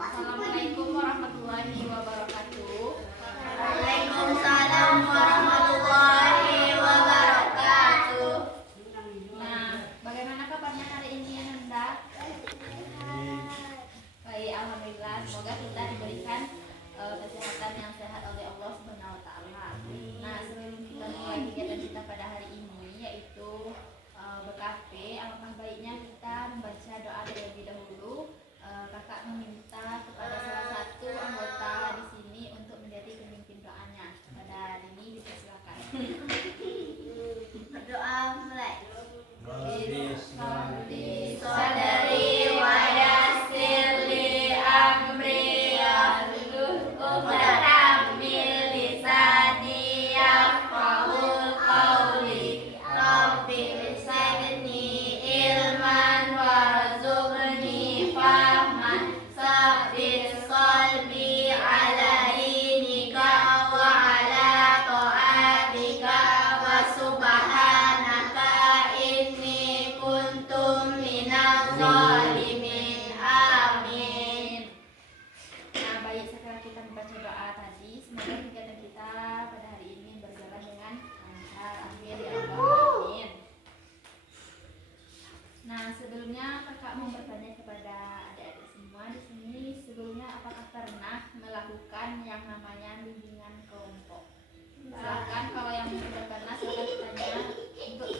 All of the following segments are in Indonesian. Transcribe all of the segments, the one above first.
Assalamualaikum warahmatullahi wabarakatuh. Waalaikumsalam warahmatullahi wabarakatuh. Nah, bagaimana kabarnya hari ini, Nanda? Baik, alhamdulillah. Semoga kita diberikan kesehatan yang sehat oleh Allah Subhanahu wa taala. Nah, sebelum kita mulai kegiatan kita pada hari ini yaitu BKP, alangkah baiknya kita membaca doa terlebih dahulu. Kakak meminta kepada salah satu anggota di sini untuk menjadi pemimpin doanya. Pada hari ini dipersilakan. Berdoa mulai. Bismillah. Sadari wa yassir li amri wahlul 'uqdatam min lisani yafqahul qawli. Rabbi zidni ilman warzuqni fahman. Sabbit qalbi ala dinika wa ala ta'atika wa subhanaka inni kuntum minaz zalimin. Amin. Nah, baik, setelah kita membaca doa tadi, semoga kegiatan kita pada hari ini berjalan dengan lancar. Amin ya rabbal alamin. Nah, sebelumnya kakak mau bertanya kepada adik-adik semua di sini, sebelumnya apakah pernah melakukan yang namanya bimbingan kelompok? Silakan kalau yang sudah pernah silakan bertanya untuk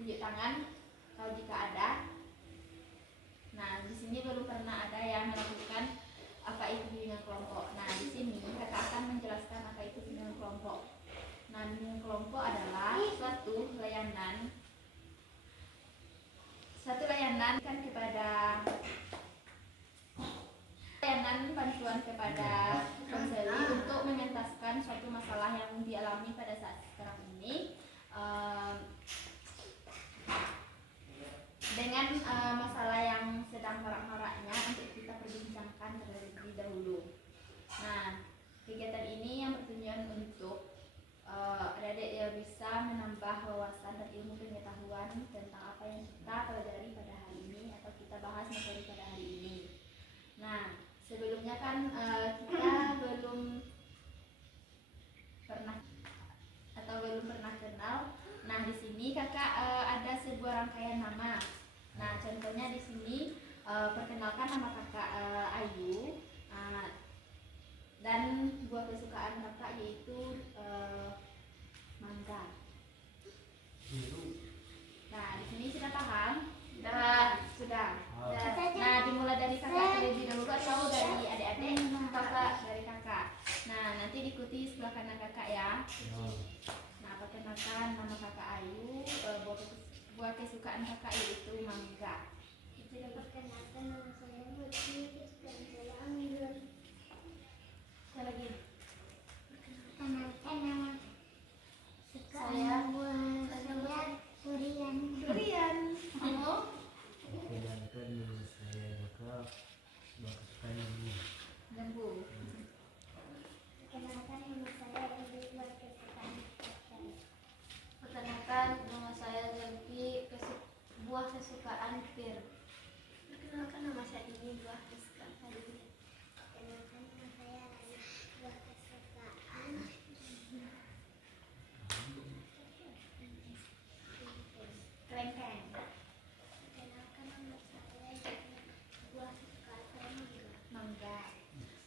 tunjuk tangan kalau jika ada. Nah, di sini belum pernah ada yang melakukan apa itu bimbingan kelompok. Nah, di sini kakak akan menjelaskan apa itu bimbingan kelompok. Nah, bimbingan kelompok adalah suatu layanan kan kepada layanan bantuan kepada konseli untuk mengentaskan suatu masalah yang dialami pada saat sekarang ini dengan masalah yang sedang marak-maraknya untuk kita perbincangkan terlebih dahulu. Nah, kegiatan ini yang bertujuan untuk adik-adik yang bisa menambah wawasan dan ilmu pengetahuan tentang apa yang kita pelajari pada hari ini atau kita bahas materi pada hari ini. Nah, sebelumnya kan kita belum pernah kenal. Nah, di sini kakak ada sebuah rangkaian nama. Nah, contohnya di sini perkenalkan nama kakak Ayu. Dan buah kesukaan kakak yaitu mangga. Nah, di sini sudah paham? Sudah. Nah, dimulai dari kakak terlebih dahulu atau dari adik-adik? Kakak dari kakak. Nah, nanti diikuti sebelah kanan kakak ya. Nah, perkenalkan nama kakak Ayu, buah kesukaan kakak yaitu mangga. Perkenalkan nama saya Putri, kesukaan saya anggur. Saya lagi. Perkenalkan nama Saya buah saya durian. Durian. Kamu? Perkenalkan nama saya Jaka, buah kesukaan Jambu. Perkenalkan nama saya Ibu, buah kesukaan ikan. Perkenalkan nama saya Zelki, buah kesukaan pir. Perkenalkan nama saya ini, buah kesukaan tadi. Perkenalkan nama saya Rani, buah kesukaan Kelengkeng. Perkenalkan nama saya Jana, buah kesukaan saya Mangga.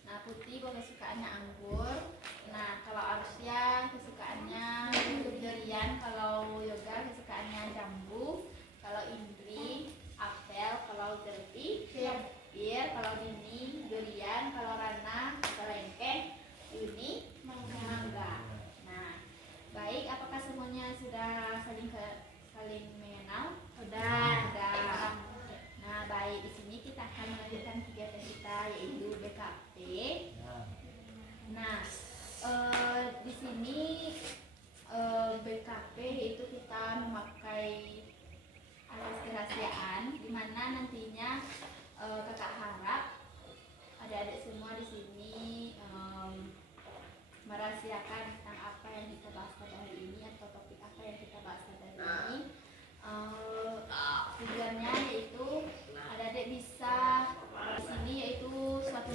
Nah, Putih buah kesukaannya anggur. Nah, kalau Arsya kesukaannya durian, kalau Yoga kesukaannya jambu, kalau Indri apel, kalau Zelki pir, kalau Dini durian, kalau Rana kelengkeng, Yuni mangga. Nah, baik, apakah semuanya sudah saling mengenal? Sudah. Nah, baik, di sini kita akan melanjutkan kegiatan kita yaitu BKP. Nah, di sini BKP itu kita memakai alas kerahasiaan, di mana nantinya kakak harap adik-adik semua di sini merahasiakan tentang apa yang kita bahas pada hari ini atau topik apa yang kita bahas pada hari ini. Tujuannya yaitu adik-adik bisa di sini yaitu suatu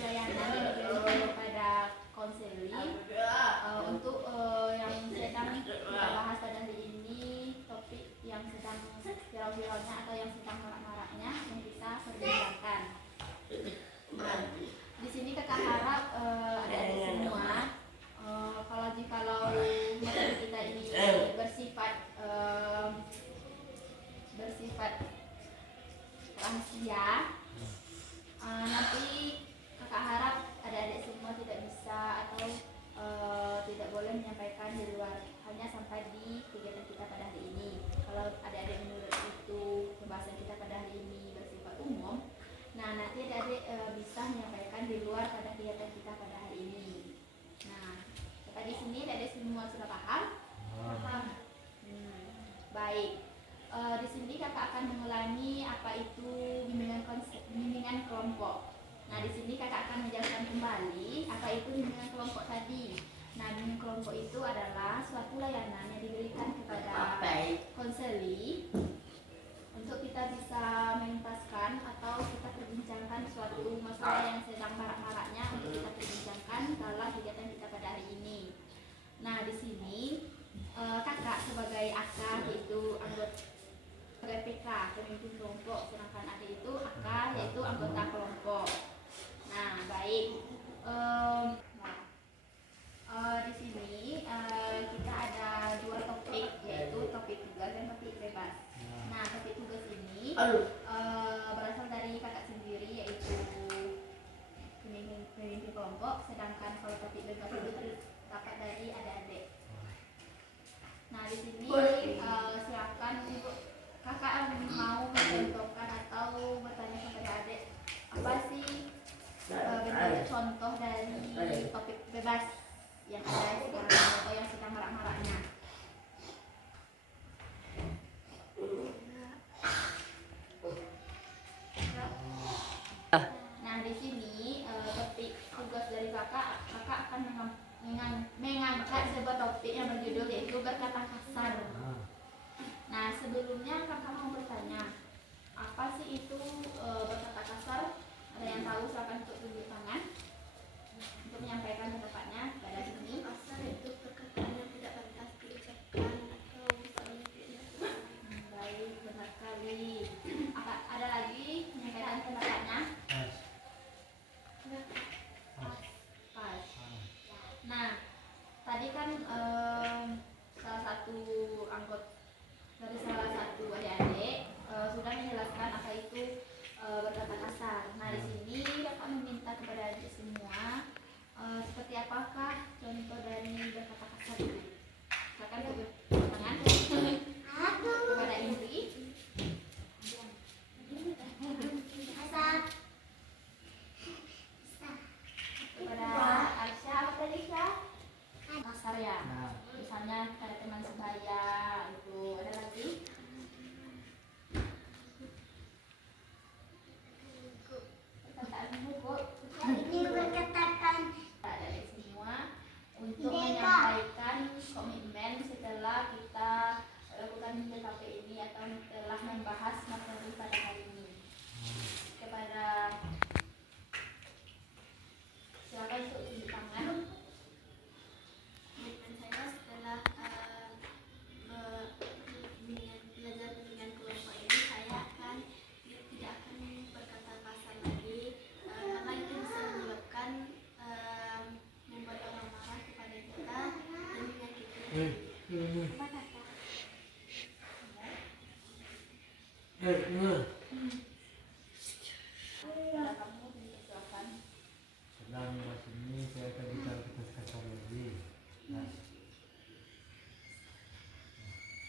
di luar pada kegiatan kita pada hari ini. Nah, kakak di sini ada semua sudah paham? Paham. Baik. Di sini kakak akan mengulangi apa itu bimbingan kelompok. Nah, di sini kakak akan menjelaskan kembali apa itu bimbingan kelompok tadi. Nah, bimbingan kelompok itu adalah suatu layanan yang diberikan kepada konseli untuk kita bisa menuntaskan atau kita perbincangkan suatu masalah yang sedang marak-maraknya untuk kita perbincangkan dalam kegiatan kita pada hari ini. Nah, di sini kakak sebagai AK yaitu anggota PK, pemimpin kelompok, sedangkan adik itu AK yaitu anggota kelompok. Nah, baik. Di sini kita ada dua topik, yaitu topik tugas dan topik bebas. Nah, topik tugas ini berasal dari kakak sendiri, yaitu pemimpin kelompok, sedangkan kalau topik bebas itu dapat dari adik-adik. Nah, di sini silakan untuk kakak mau mencontohkan atau bertanya kepada adik apa sih bentuk contoh dari topik bebas yang ada sekarang atau yang sedang marak-maraknya. Nah, di sini topik tugas dari kakak akan mengangkat sebuah topik yang berjudul yaitu berkata kasar. Nah, sebelumnya kakak mau bertanya, apa sih itu berkata kasar? Ada yang tahu? Silakan untuk tunjuk tangan untuk menyampaikan pendapatnya pada sini. Kasar itu perkataan yang tidak pantas diucapkan atau misalnya Baik, benar sekali. Ada lagi menyampaikan pendapatnya? Pas. Nah, tadi kan salah satu adik-adik sudah menjelaskan apa itu berkata kasar. Nah, di sini kakak meminta kepada adik semua seperti apakah contoh dari berkata kasar itu? Silakan tunjuk tangan kepada Indri. Kepada Arsya, apa tadi Arsya? Kasar ya. Misalnya pada teman sebaya itu. Ada lagi? Perkataan mukul. ini berkatakan Dari semua untuk menyampaikan komitmen setelah kita lakukan PKP ini atau telah membahas materi pada hari ini. Kepada silakan untuk tunjuk tangan. komitmen saya setelah belajar bimbingan kelompok ini, saya tidak akan berkata kasar lagi karena itu bisa menyebabkan membuat orang marah kepada kita dan menyakiti. Kepada kamu silakan. Setelah membahas ini saya akan bicara kita kasar lagi.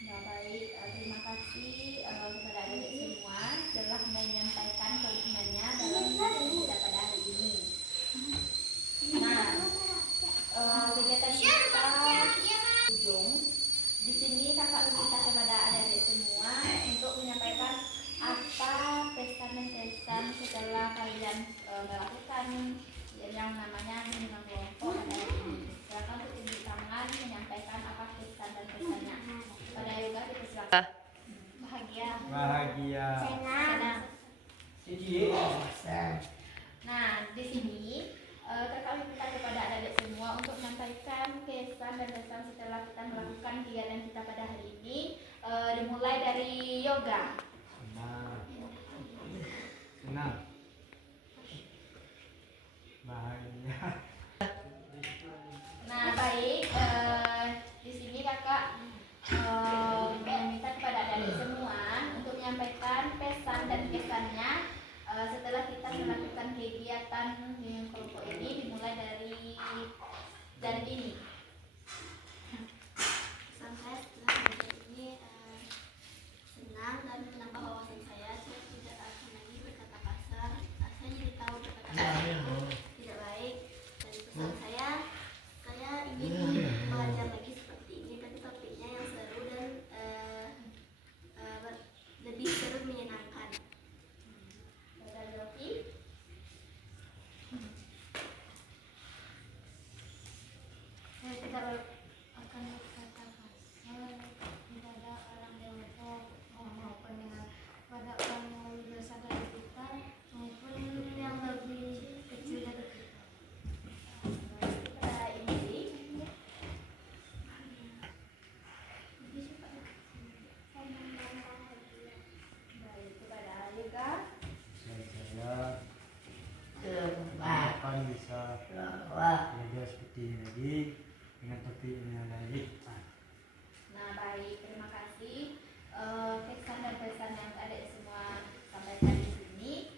Ya, baik, terima kasih kepada adik semua telah menyampaikan komitmennya dalam kegiatan kita pada hari ini. Nah, kegiatan kita ujung. Di sini kakak minta kepada adik-adik semua untuk menyampaikan apa pesan dan kesan setelah kalian melakukan yang namanya bimbingan kelompok pada hari ini. Silakan untuk tunjuk tangan menyampaikan apa pesan dan kesannya. Pada yoga kita silakan. Bahagia. Senang. Sedih. Nah, di sini kakak minta kepada adik-adik semua untuk menyampaikan kesan dan pesan setelah kita melakukan kegiatan kita pada hari ini. Dimulai dari yoga. Senang. Bahagia. Nah, baik. Di sini kakak meminta kepada adik-adik semua untuk menyampaikan pesan dan kesannya setelah kita melakukan kegiatan di kelompok ini, dimulai dari ini. Pesan saya setelah belajar ini senang dan menambah wawasan saya tidak akan lagi berkata kasar. Saya jadi tahu berkata kasar itu bisa belajar seperti ini lagi dengan topik yang lain. Nah, baik, terima kasih. Pesan dan pesan yang adik semua sampaikan di sini.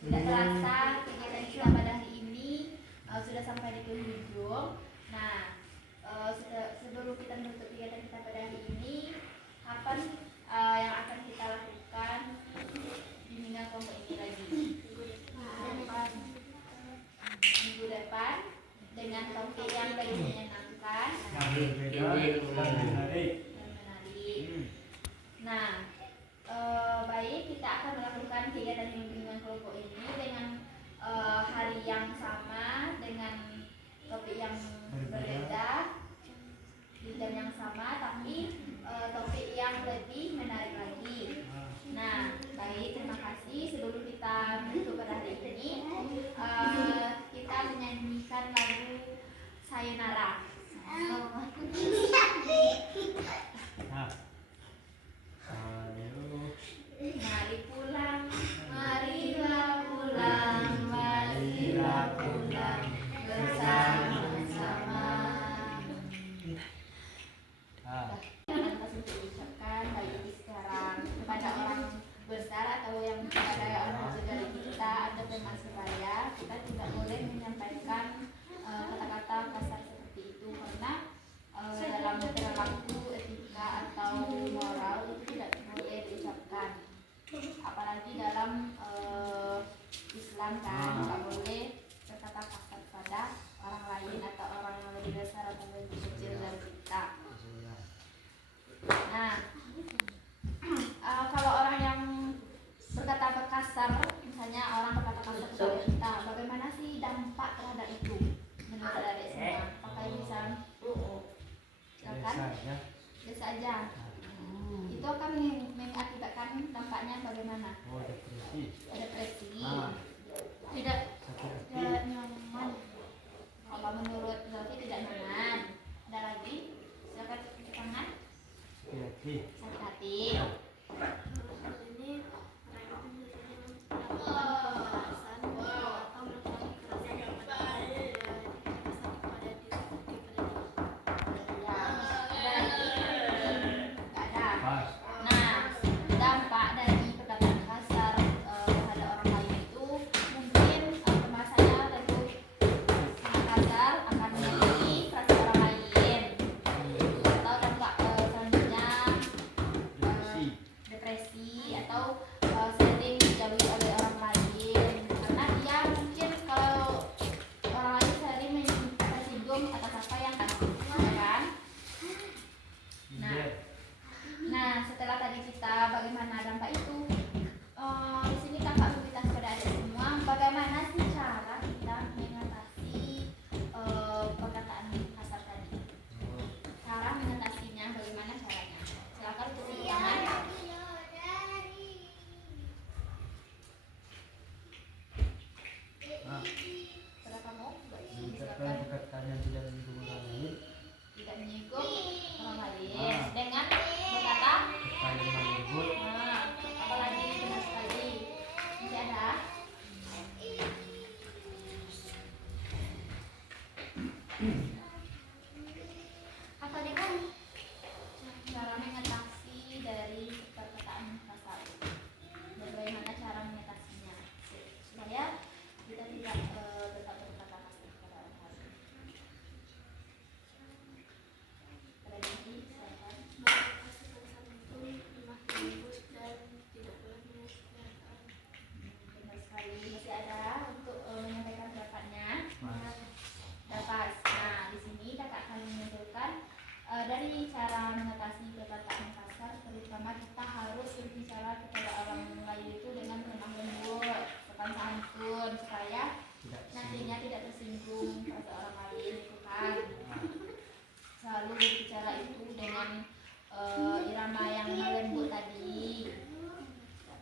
Tidak terasa kegiatan kita pada hari ini sudah sampai di penghujung. Nah, sebelum kita menutup kegiatan kita pada hari ini, apa nih yang akan kita lakukan bimbingan kelompok ini lagi? Minggu depan dengan topik yang lebih menyenangkan dan menarik. Nah, baik, kita akan melakukan kegiatan bimbingan kelompok ini dengan hari yang sama, dengan topik yang berbeda, di jam yang sama, tapi topik yang lebih menarik lagi. Nah, baik, terima kasih. Sebelum kita menutup pada hari ini, kita menyanyikan lagu Sayonara. Mari pulang, marilah pulang, marilah pulang bersama-sama. Atas untuk diucapkan baik sekarang kepada orang besar atau yang kepada orang saudara kita atau teman sebaya, kita tidak boleh menyampaikan kata-kata kasar seperti itu karena dalam perilaku etika atau moral itu tidak boleh diucapkan, apalagi dalam Islam kan nggak boleh berkata kasar pada orang lain atau orang yang lebih besar atau lebih kecil dari kita. Nah, kalau orang yang berkata kasar, misalnya orang berkata kasar kepada kita, bagaimana sih dampak terhadap itu menurut adik semua? Apakah bisa? Silakan. Biasa aja. Itu akan mengakibatkan dampaknya bagaimana? Depresi. Tidak nyaman. Kalau menurut berarti tidak nyaman. Ada lagi? Silakan cuci tangan. Sakit hati. Ini mereka biasanya melakukan pemerasan atau melakukan kekerasan kepada diri Nah, dampak dari perkataan kasar terhadap orang lain itu mungkin kemasannya lebih sangat kasar akan menyakiti perasaan orang lain, atau dampak selanjutnya depresi atau sering dijauhi oleh orang lain karena dia mungkin kalau orang lain sering tersinggung atas apa yang kan. Nah, setelah tadi kita bagaimana dampak itu, di sini kakak bercerita kepada adik semua, bagaimana sih cara kita mengatasi perkataan kasar tadi? Cara mengatasinya, bagaimana caranya? Silakan tulis tangan. Pada kamu, Mengucapkan perkataan yang tidak menyinggung orang lain. tidak menyinggung orang lain dengan berkata Perkataan yang lembut. apalagi benar sekali masih ada. Apa nih kan cara mengatasi dari perkataan kasar? Bagaimana cara mengatasinya supaya kita tidak tetap berkata kasar kepada orang lain? Pada diri, silakan. kasih kekerasan itu lemah lembut dan tidak boleh menyakitkan. Benar sekali. Masih ada untuk menyampaikan pendapatnya? Dapat. Nah, di sini kakak akan menunjukkan dari cara mengatasi perkataan kasar, terutama kita harus berbicara kepada orang lain itu dengan lemah lembut, sopan santun supaya nantinya tidak tersinggung pada orang lain itu kan. Selalu berbicara itu dengan irama yang lembut tadi,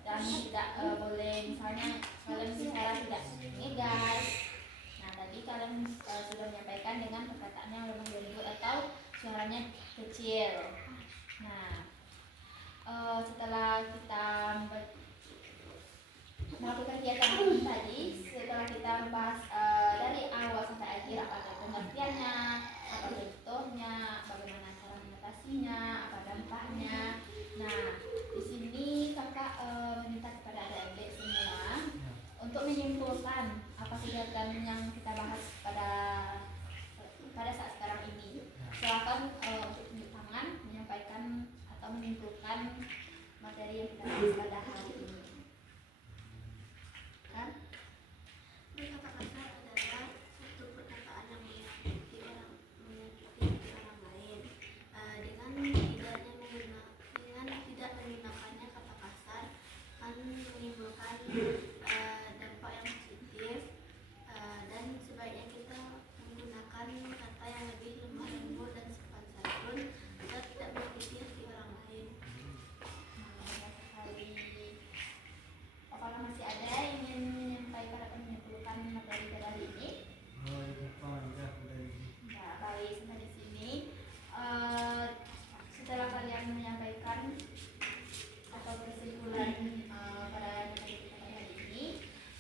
dan tidak boleh misalnya kalian bicara tidak ngegas. Nah, tadi kalian sudah menyampaikan dengan perkataan yang lemah lembut atau suaranya kecil. Nah, setelah kita melakukan kegiatan ini tadi, setelah kita menyimpulkan apa kegiatan yang kita bahas pada saat sekarang ini. Silakan untuk tunjuk tangan menyampaikan atau menyimpulkan materi yang kita bahas pada hari ini. Kan? Berkata kasar adalah satu perkataan yang menyakiti orang lain. Dengan tidak menggunakannya kata kasar akan menimbulkan dampak yang positif, dan sebaiknya kita menggunakan kata yang lebih lemah lembut dan sopan santun agar tidak menyakiti hati orang lain. Banyak sekali. Apakah masih ada yang ingin menyampaikan atau menyimpulkan materi pada hari ini? Ya, baik, sampai di sini. Setelah kalian menyampaikan atau kesimpulan pada materi kita pada hari ini,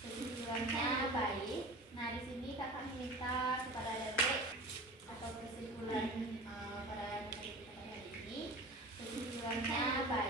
kesimpulannya baik. Nah, di sini kakak minta kepada adik atau kesimpulan pada materi kita pada hari ini, kesimpulannya baik.